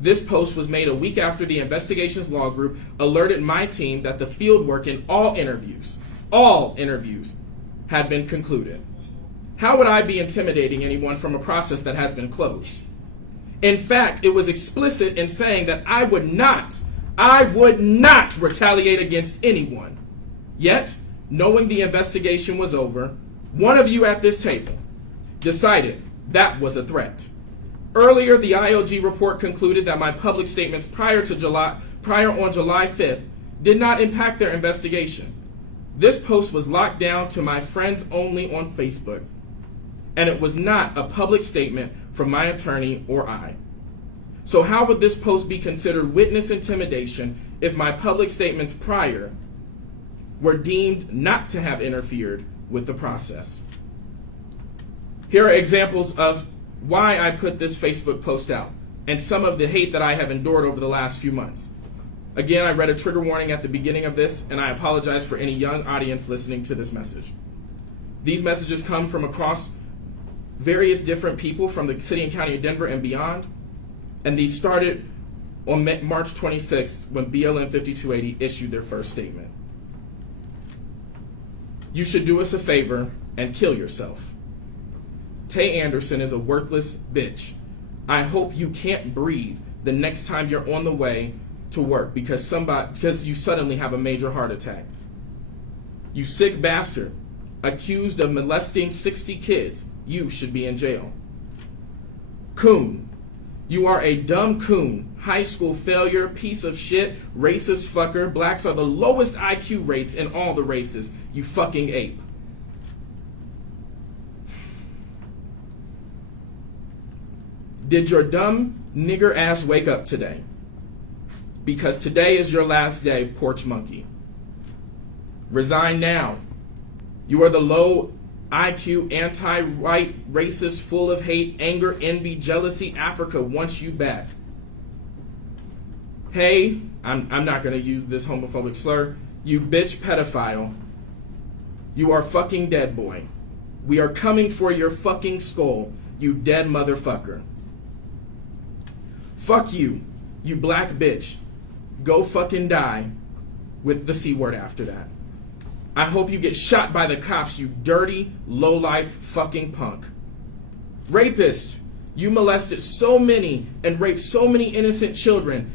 This post was made a week after the investigations law group alerted my team that the fieldwork in all interviews, had been concluded. How would I be intimidating anyone from a process that has been closed? In fact, it was explicit in saying that I would not retaliate against anyone. Yet, knowing the investigation was over, one of you at this table decided that was a threat. Earlier, the ILG report concluded that my public statements prior on July 5th did not impact their investigation. This post was locked down to my friends only on Facebook, and it was not a public statement from my attorney or I. So how would this post be considered witness intimidation if my public statements prior were deemed not to have interfered with the process? Here are examples of why I put this Facebook post out and some of the hate that I have endured over the last few months. Again, I read a trigger warning at the beginning of this, and I apologize for any young audience listening to this message. These messages come from across various different people from the city and county of Denver and beyond, and these started on March 26th when BLM 5280 issued their first statement. You should do us a favor and kill yourself. Tay Anderson is a worthless bitch. I hope you can't breathe the next time you're on the way to work because you suddenly have a major heart attack. You sick bastard, accused of molesting 60 kids, you should be in jail. Coon, you are a dumb coon, high school failure, piece of shit, racist fucker. Blacks are the lowest IQ rates in all the races, you fucking ape. Did your dumb nigger ass wake up today? Because today is your last day, porch monkey. Resign now. You are the low IQ, anti-white, racist, full of hate, anger, envy, jealousy. Africa wants you back. Hey, I'm not going to use this homophobic slur. You bitch pedophile. You are fucking dead, boy. We are coming for your fucking skull, you dead motherfucker. Fuck you, you black bitch. Go fucking die with the C word after that. I hope you get shot by the cops, you dirty, low-life fucking punk. Rapist, you molested so many and raped so many innocent children.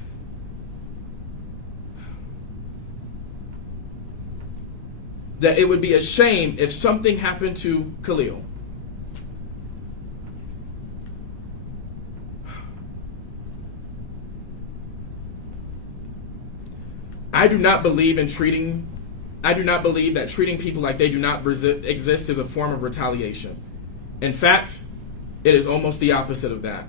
That it would be a shame if something happened to Khalil. I do not believe that treating people like they do not exist is a form of retaliation. In fact, it is almost the opposite of that.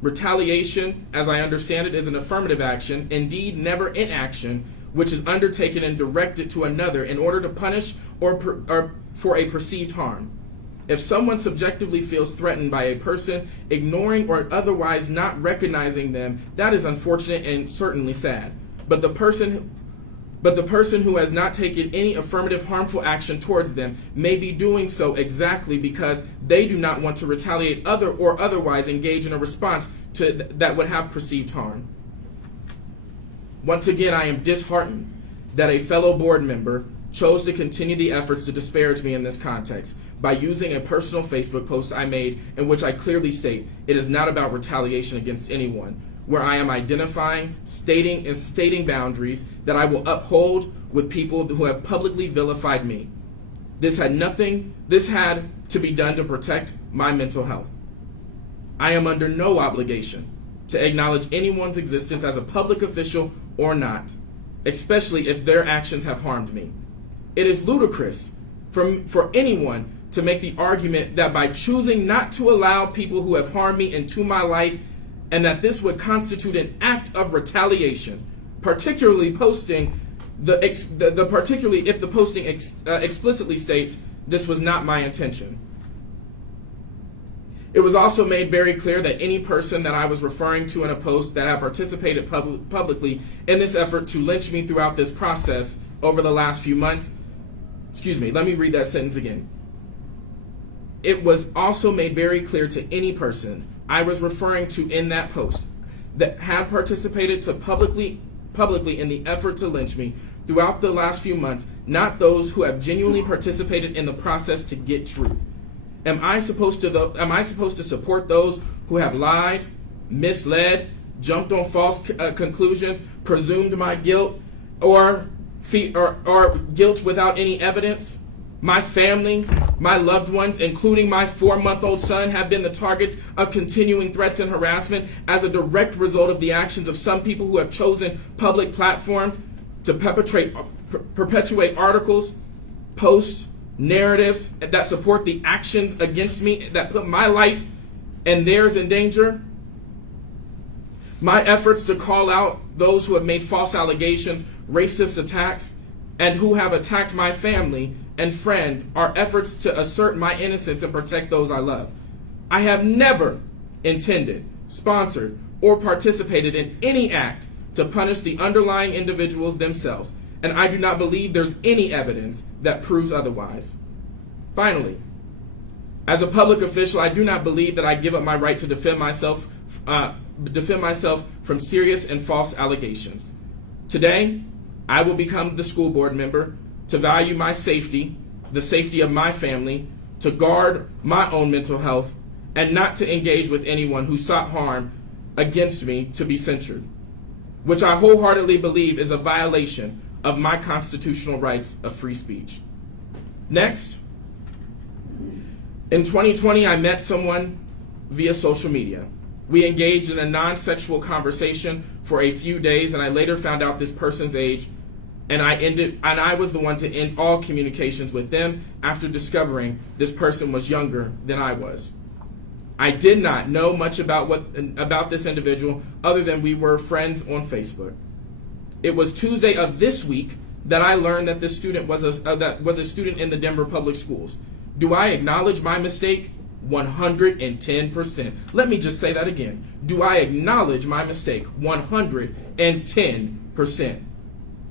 Retaliation, as I understand it, is an affirmative action, indeed never inaction, which is undertaken and directed to another in order to punish or for a perceived harm. If someone subjectively feels threatened by a person, ignoring or otherwise not recognizing them, that is unfortunate and certainly sad. But the person who has not taken any affirmative harmful action towards them may be doing so exactly because they do not want to retaliate or otherwise engage in a response to that would have perceived harm. Once again, I am disheartened that a fellow board member chose to continue the efforts to disparage me in this context by using a personal Facebook post I made in which I clearly state it is not about retaliation against anyone, where I am identifying, stating boundaries that I will uphold with people who have publicly vilified me. This had to be done to protect my mental health. I am under no obligation to acknowledge anyone's existence as a public official or not, especially if their actions have harmed me. It is ludicrous for anyone to make the argument that by choosing not to allow people who have harmed me into my life and that this would constitute an act of retaliation, particularly if the posting explicitly states this was not my intention. It was also made very clear that any person that I was referring to in a post that had participated publicly in this effort to lynch me throughout this process over the last few months, let me read that sentence again. It was also made very clear to any person I was referring to in that post that had participated publicly in the effort to lynch me throughout the last few months, not those who have genuinely participated in the process to get truth. Am I supposed to support those who have lied, misled, jumped on false conclusions, presumed my guilt, or guilt without any evidence? My family, my loved ones, including my 4-month-old son, have been the targets of continuing threats and harassment as a direct result of the actions of some people who have chosen public platforms to perpetuate articles, posts, narratives that support the actions against me that put my life and theirs in danger. My efforts to call out those who have made false allegations, racist attacks, and who have attacked my family and friends are efforts to assert my innocence and protect those I love. I have never intended, sponsored, or participated in any act to punish the underlying individuals themselves, and I do not believe there's any evidence that proves otherwise. Finally, as a public official, I do not believe that I give up my right to defend myself from serious and false allegations. Today, I will become the school board member to value my safety, the safety of my family, to guard my own mental health, and not to engage with anyone who sought harm against me to be censured, which I wholeheartedly believe is a violation of my constitutional rights of free speech. Next, in 2020, I met someone via social media. We engaged in a non-sexual conversation for a few days, and I later found out this person's age, and I was the one to end all communications with them after discovering this person was younger than I was. I did not know much about this individual other than we were friends on Facebook. It was Tuesday of this week that I learned that this student was a student in the Denver Public Schools. Do I acknowledge my mistake? 110%. Let me just say that again. Do I acknowledge my mistake? 110%.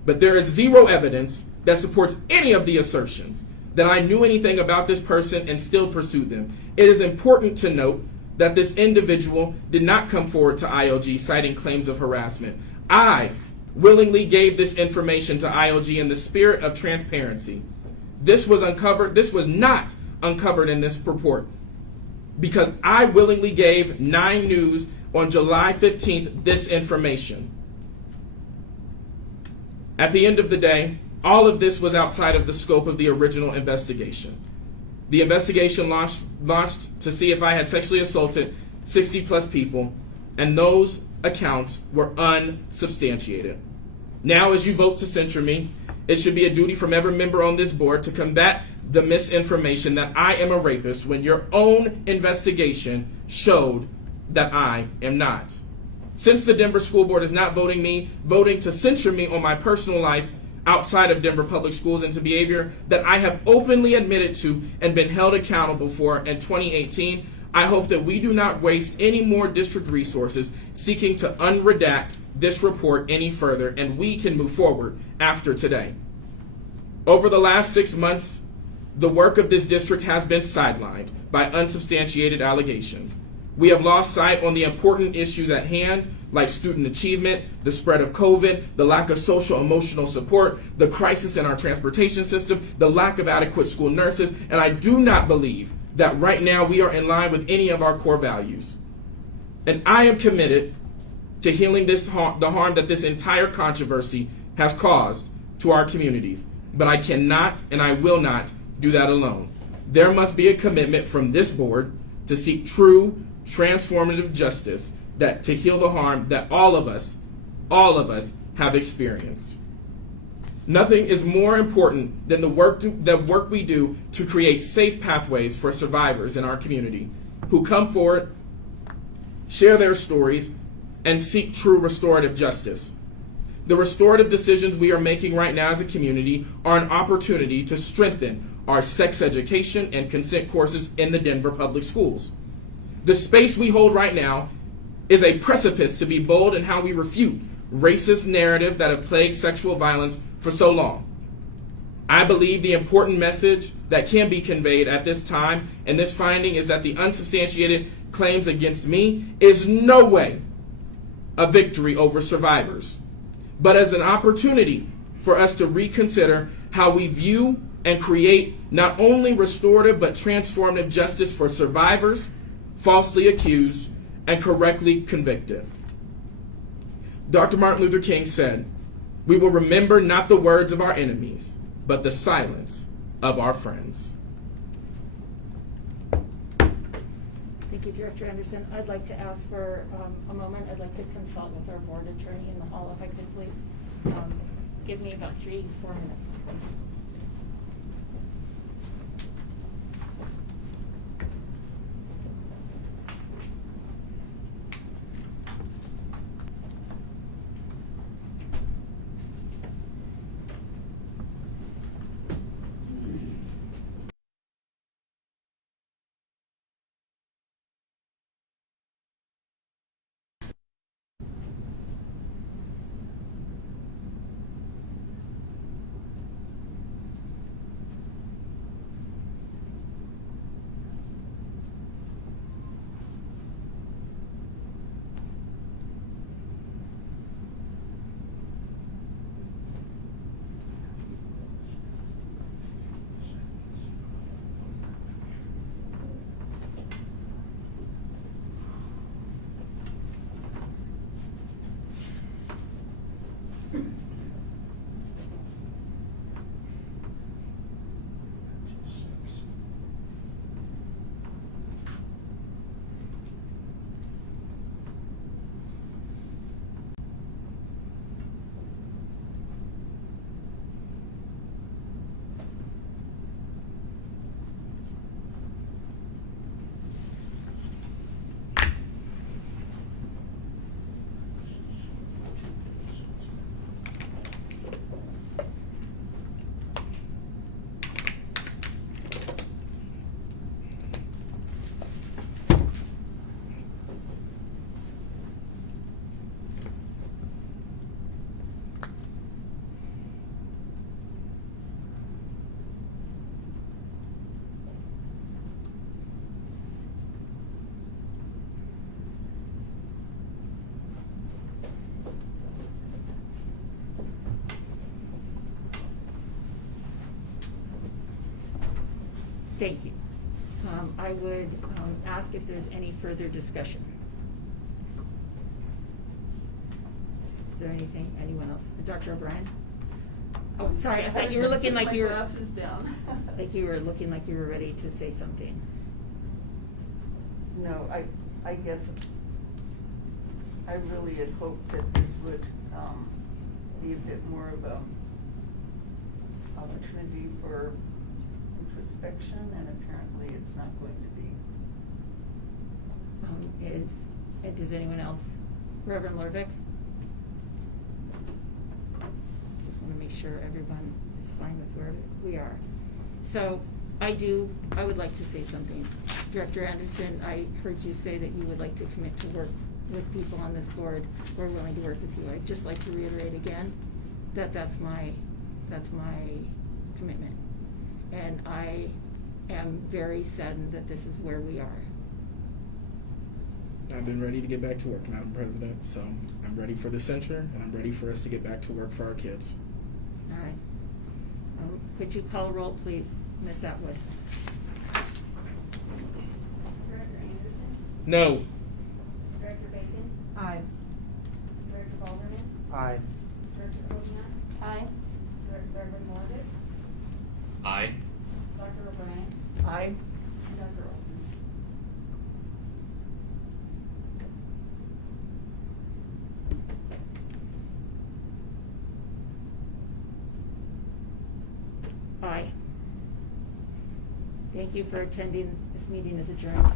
But there is zero evidence that supports any of the assertions that I knew anything about this person and still pursued them. It is important to note that this individual did not come forward to ILG citing claims of harassment. I willingly gave this information to ILG in the spirit of transparency. This was not uncovered in this report because I willingly gave 9 News on July 15th this information. At the end of the day, all of this was outside of the scope of the original investigation. The investigation launched to see if I had sexually assaulted 60 plus people, and those accounts were unsubstantiated. Now, as you vote to censure me, it should be a duty from every member on this board to combat the misinformation that I am a rapist when your own investigation showed that I am not. Since the Denver School Board is not voting to censure me on my personal life outside of Denver Public Schools into behavior that I have openly admitted to and been held accountable for in 2018, I hope that we do not waste any more district resources seeking to unredact this report any further, and we can move forward after today. Over the last 6 months, the work of this district has been sidelined by unsubstantiated allegations. We have lost sight on the important issues at hand, like student achievement, the spread of COVID, the lack of social emotional support, the crisis in our transportation system, the lack of adequate school nurses, and I do not believe that right now we are in line with any of our core values. And I am committed to healing the harm that this entire controversy has caused to our communities. But I cannot and I will not do that alone. There must be a commitment from this board to seek true, transformative justice to heal the harm that all of us have experienced. Nothing is more important than the work we do to create safe pathways for survivors in our community who come forward, share their stories, and seek true restorative justice. The restorative decisions we are making right now as a community are an opportunity to strengthen our sex education and consent courses in the Denver Public Schools. The space we hold right now is a precipice to be bold in how we refute racist narratives that have plagued sexual violence for so long. I believe the important message that can be conveyed at this time and this finding is that the unsubstantiated claims against me is no way a victory over survivors, but as an opportunity for us to reconsider how we view and create not only restorative but transformative justice for survivors, falsely accused, and correctly convicted. Dr. Martin Luther King said, "We will remember not the words of our enemies, but the silence of our friends." Thank you, Director Anderson. I'd like to ask for a moment. I'd like to consult with our board attorney in the hall, if I could please. Give me about 3-4 minutes. Thank you. I would ask if there's any further discussion. Is there anything, anyone else? Dr. O'Brien? Oh, sorry, I thought you were looking like you were. My glasses down. Like you were looking like you were ready to say something. No, I guess I really had hoped that this would be a bit more of a opportunity for introspection, and apparently it's not going to be. Does anyone else? Reverend Lorvik? Just want to make sure everyone is fine with where we are. So I would like to say something. Director Anderson, I heard you say that you would like to commit to work with people on this board. We're willing to work with you. I'd just like to reiterate again that that's my commitment. And I am very saddened that this is where we are. I've been ready to get back to work, Madam President, so I'm ready for the censure, and I'm ready for us to get back to work for our kids. All right. Could you call roll, please, Ms. Atwood? Director Anderson? No. Director Bacon? Aye. Director Balderman? Aye. Director Kovian? Aye. Reverend Morgan? Aye. Dr. O'Brien? Aye. And Dr. Olson? Aye. Thank you for attending. This meeting is adjourned.